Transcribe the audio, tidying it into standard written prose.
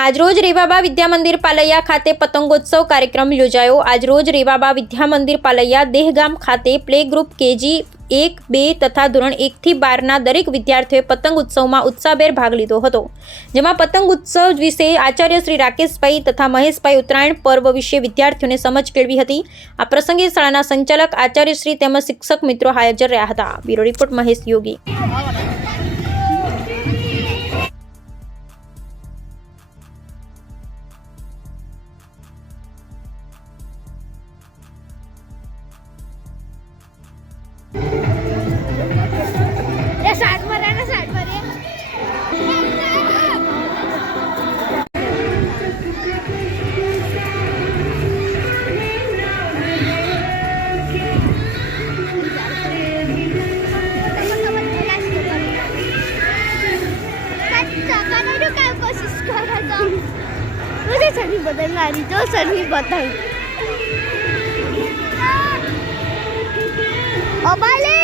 આજરોજ રેવાબા વિદ્યા મંદિર પાલૈયા ખાતે પતંગોત્સવ કાર્યક્રમ યોજાયો। આજરોજ રેવાબા વિદ્યા મંદિર પાલૈયા દેહગામ ખાતે પ્લે ગ્રુપ KG 1, 2 તથા ધોરણ 1 થી 12ના દરેક વિદ્યાર્થીઓએ પતંગ ઉત્સવમાં ઉત્સાહભેર ભાગ લીધો હતો, જેમાં પતંગ ઉત્સવ વિશે આચાર્ય શ્રી રાકેશભાઈ તથા મહેશભાઈ ઉત્તરાયણ પર્વ વિશે વિદ્યાર્થીઓને સમજ કેળવી હતી। આ પ્રસંગે શાળાના સંચાલક આચાર્યશ્રી તેમજ શિક્ષક મિત્રો હાજર રહ્યા હતા। બ્યુરો રિપોર્ટ મહેશ યોગી। मुझे सभी पतंग आ रही जो सभी पतंग ओबाले